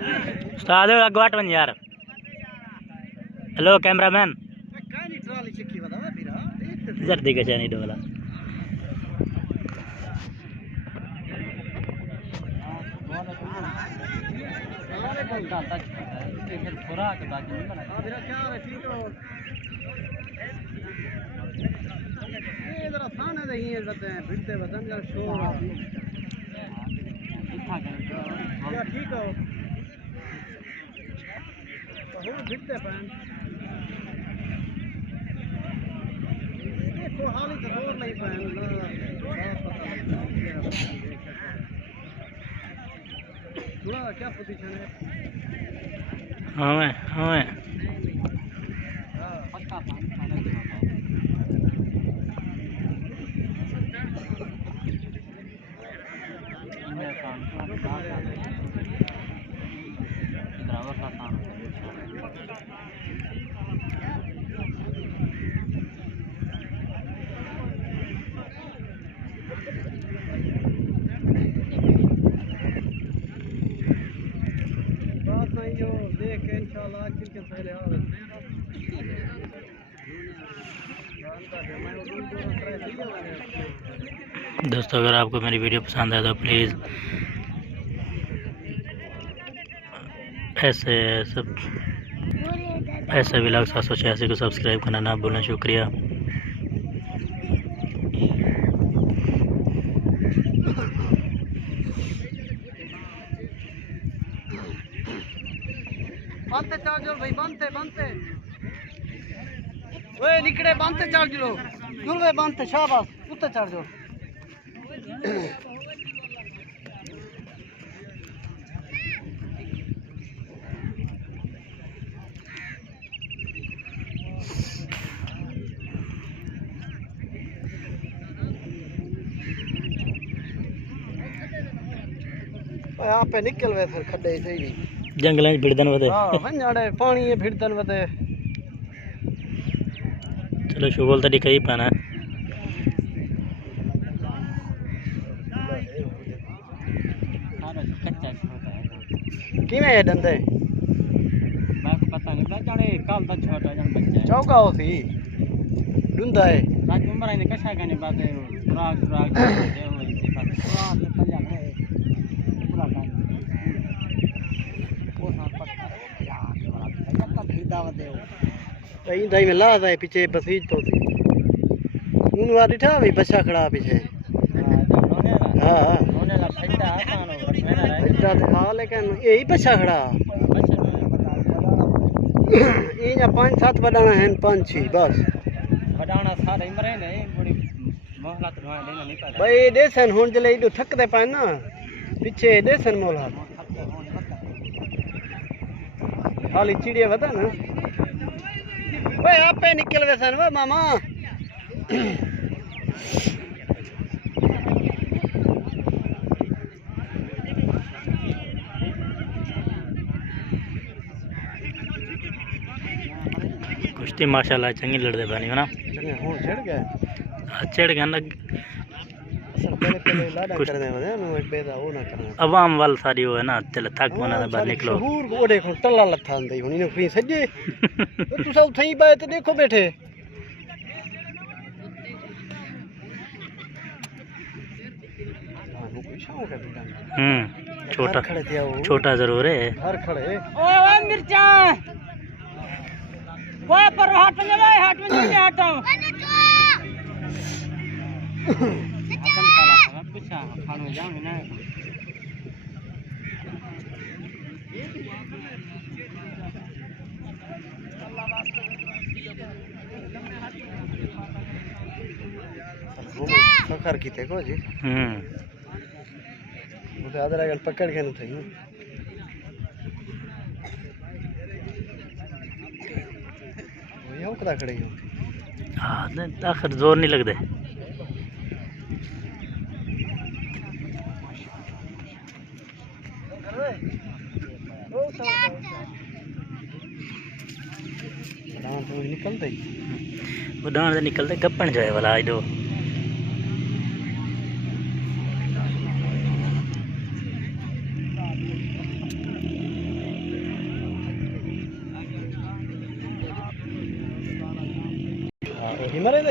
उस्ताद अगवाट बन यार। Hello cameraman जल्दी के जानी डोला ठीक हो भिड़ते हाल ही तो नहीं थोड़ा क्या पोजीशन है हाँ देख के इंशाल्लाह के पहले दोस्तों, अगर आपको मेरी वीडियो पसंद आए तो प्लीज़ ऐसे व्लॉग 786 को सब्सक्राइब करना ना भूलें। शुक्रिया। बनते चार्जर भाई बनते ओए निकड़े बनते चार्जर जुलवे बनते शाबाश उत्ते चार्जर आप पे निकल वे फिर खड्डे सही जंगल भिड़दन वदे वंजाड़े पानी है भिड़दन वदे चलो शुगल तो कही पाना किवें है डंदे पता नहीं बचाने कल तक छोटा जन बच्चा चौका होती डुंदा है रात उम्र ने कशा गाने बात है सुराग दे हुई थी बात सुराग ने पल जाने पूरा काम वो साथ पक्का यार बड़ा का भीदा वदे तई दाई में ला दे पीछे बसीज तो थी उन वाली ठा भी बच्चा खड़ा पीछे हां होने ला फैटा आसान हो मेरा फैटा हां लेकिन यही बच्चा खड़ा ये ना 5-7 बडाना है 5-6 बस बडाना सारे मरे नहीं बड़ी मोहलत ढोए देना नहीं पता भाई देसन हुन जले इडो थकदे पाए ना पीछे देसन मोला खाली चिड़िया बता ना ओए आपे निकल वेसन वे मामा कुश्ती माशाल्लाह चंगी लड़ते पानी हो ना चंगे हुन चढ़ गया ना असल पहले लाडा कर दे नु एक बेदा वो ना करना अवाम वाल सारी हो है ना चल थक होना बाहर निकलो शहूर वो देखो टल्ला लथा अंदे हुन इने फ्री सजे तू सब थई बाए ते देखो बैठे छोटा जरूर है हर खड़े ओए मिर्चा ओए पर हाथ में ले हाथ में नहीं हटा अपन काला पूछा खाने जाओ ना सखर की थे को जी मुझे आधा घंटा पकड़ के न थई वो कदा खड़े हो हां आखिर जोर नहीं लगदे तो निकलते वो डांड से निकलते गप्पन जाए वाला आई दो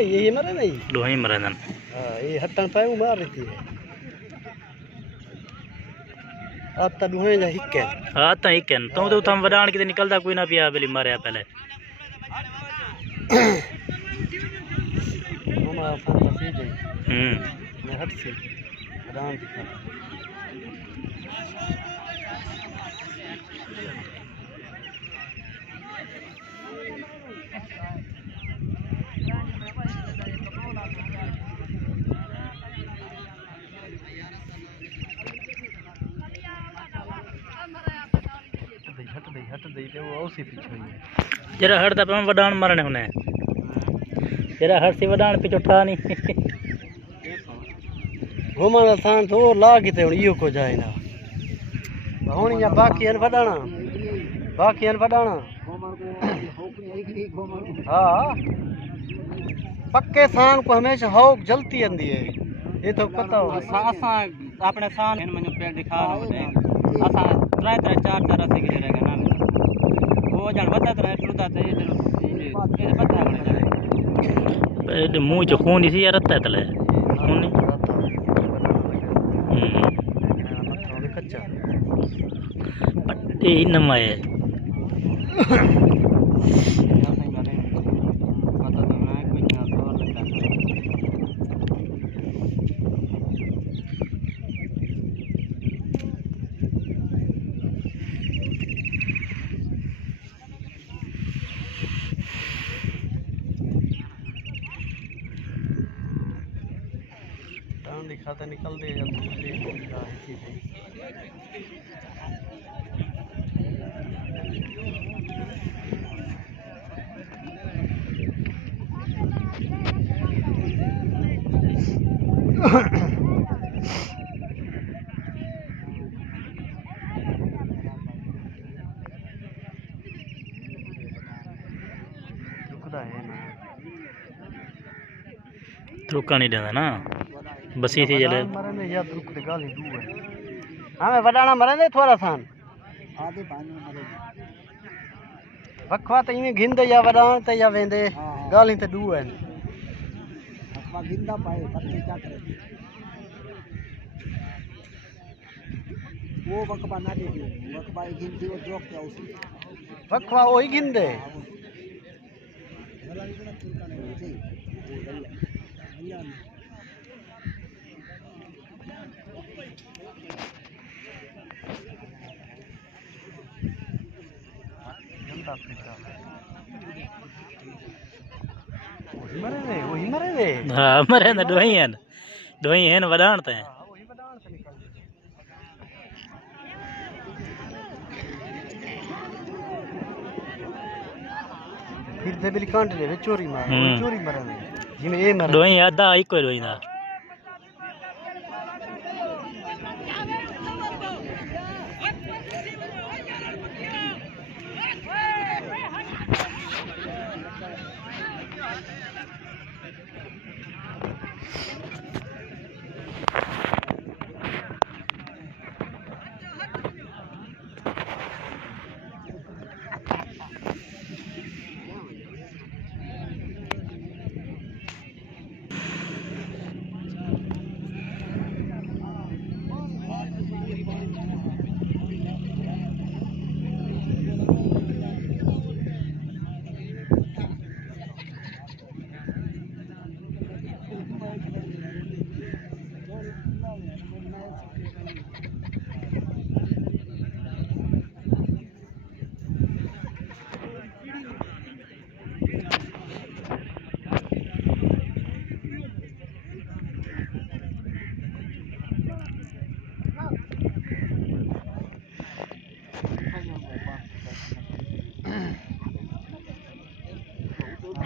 ये मरे नहीं दोही मरदन हां ये हटन पे मार रही है अब तो दोहे जा हिक्के हां ता ही कन तो थम वडाण किते निकलदा कोई ना पिया बेली मारया पहले हमारा फन बसी गई मैं हट से वडाण दिखा हट दे ते वो उसी पीछे ही है जरा हटदा पे वडाण मारने होने जरा हट सी वडाण पे उठा नहीं घुमण थान तो ला किते हुन इहो को जाए ना हुन या बाकी अन वडाणा हां पक्के थान को हमेशा हौक जलती आंदी है ये तो पता हो असा अपने सान इन मने पेड़ दिखा रहे असा 3-4 रस्ते के रहेगा ना वो जण बता टूटा तो ये पता है मुंह जो खून इसी यार रहता है तले खून नहीं कच्चा पट्टी नमाए दिखाते निकल दे रुका नहीं देता ना बसी थी जले मरने या रुक दे गाली दू है हमें वडाना मरने थोड़ा सान आधे पानी मरे वखवा त इने घिंदे या वडान त या वेंदे गाली त दू है वखवा घिंदा पाए पत्ते क्या करे वो वखवा ना दे वखवा घिंदी वो जोक क्या उसी वखवा वही घिंदे वही मरे हां मरे ना दोही हैं वडाण ते फिर ते बिल कांट ले चोरी मरे जिमे ए मरे दोही आधा इको दोही ना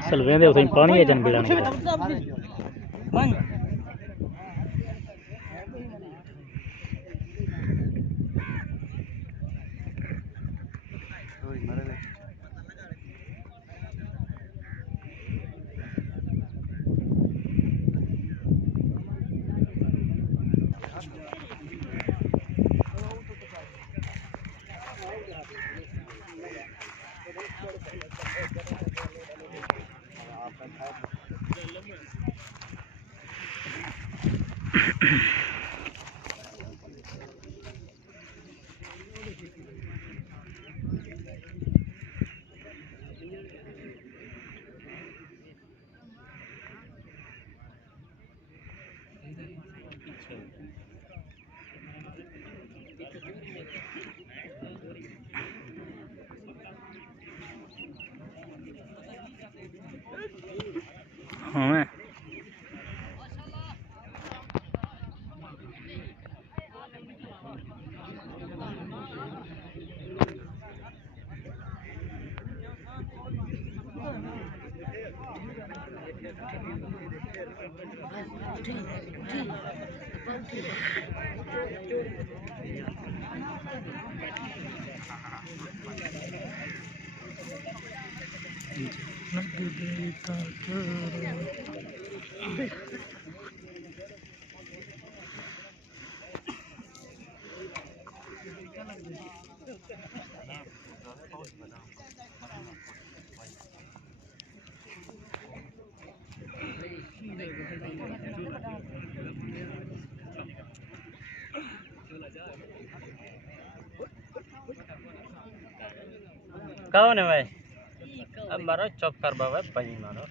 असल वेंदे उसे पानी अचन बिड़न कौन है भाई? अब मारो चुप कर बाबा पही मारो।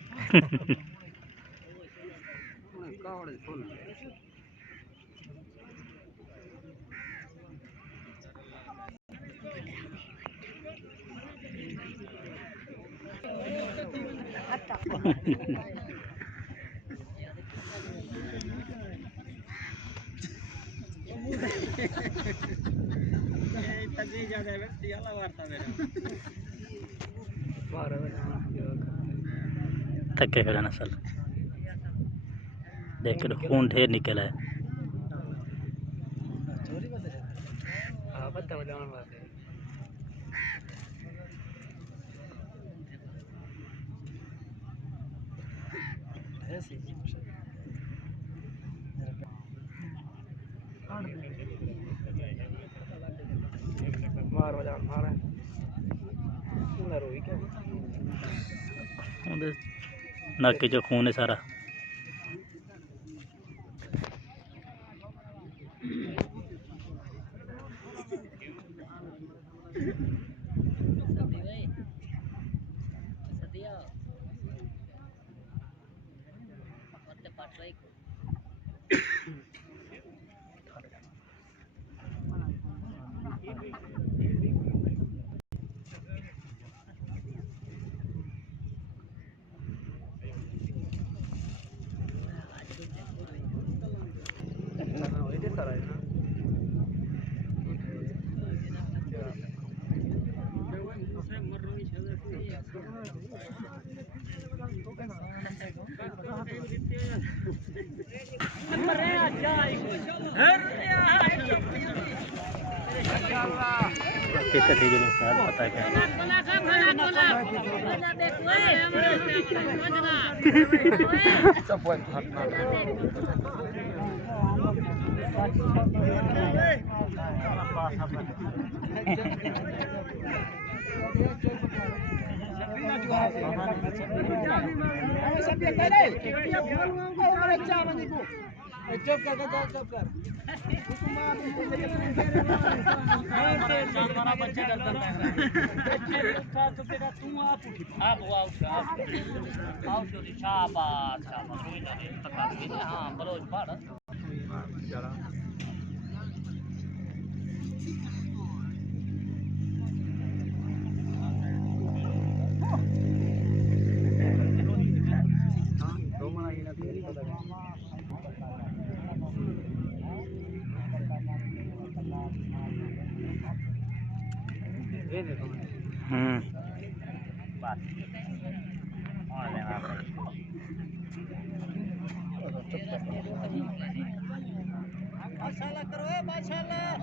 थके फिर नसल देख लो खून ढेर निकला है। नाके जो खून है सारा। कितने थे जो पता क्या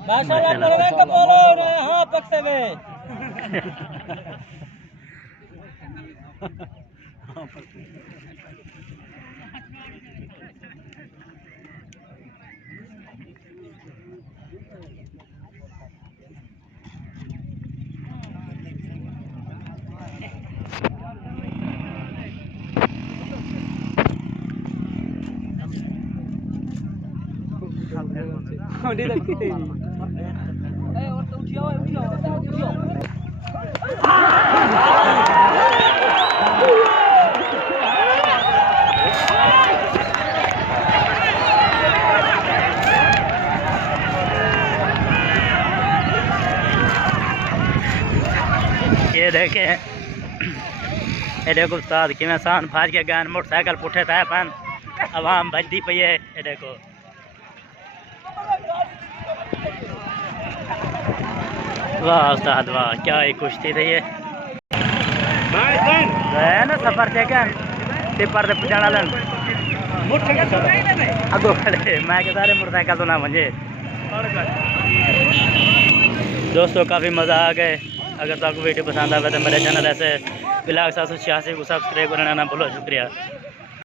माशाल्लाह करो के बोलो रे हां पक्से में ये देखे ये देखो उस्ताद कि सान फाज के गान मोटरसाइकिल पुठे था पन आवाम भजदी पई है। ये देखो वाह उस्ताद वाह क्या ही कुश्ती रही है ना सफर थे क्या टिपर से जाना लन अगो खड़े मैं के सारे मोटरसाइकिल तो ना वंजे। दोस्तों काफ़ी मज़ा आ गए। अगर आपको वीडियो पसंद आवे तो मेरे चैनल ऐसे ब्लॉग 786 को सब्सक्राइब करना ना भूलो। शुक्रिया।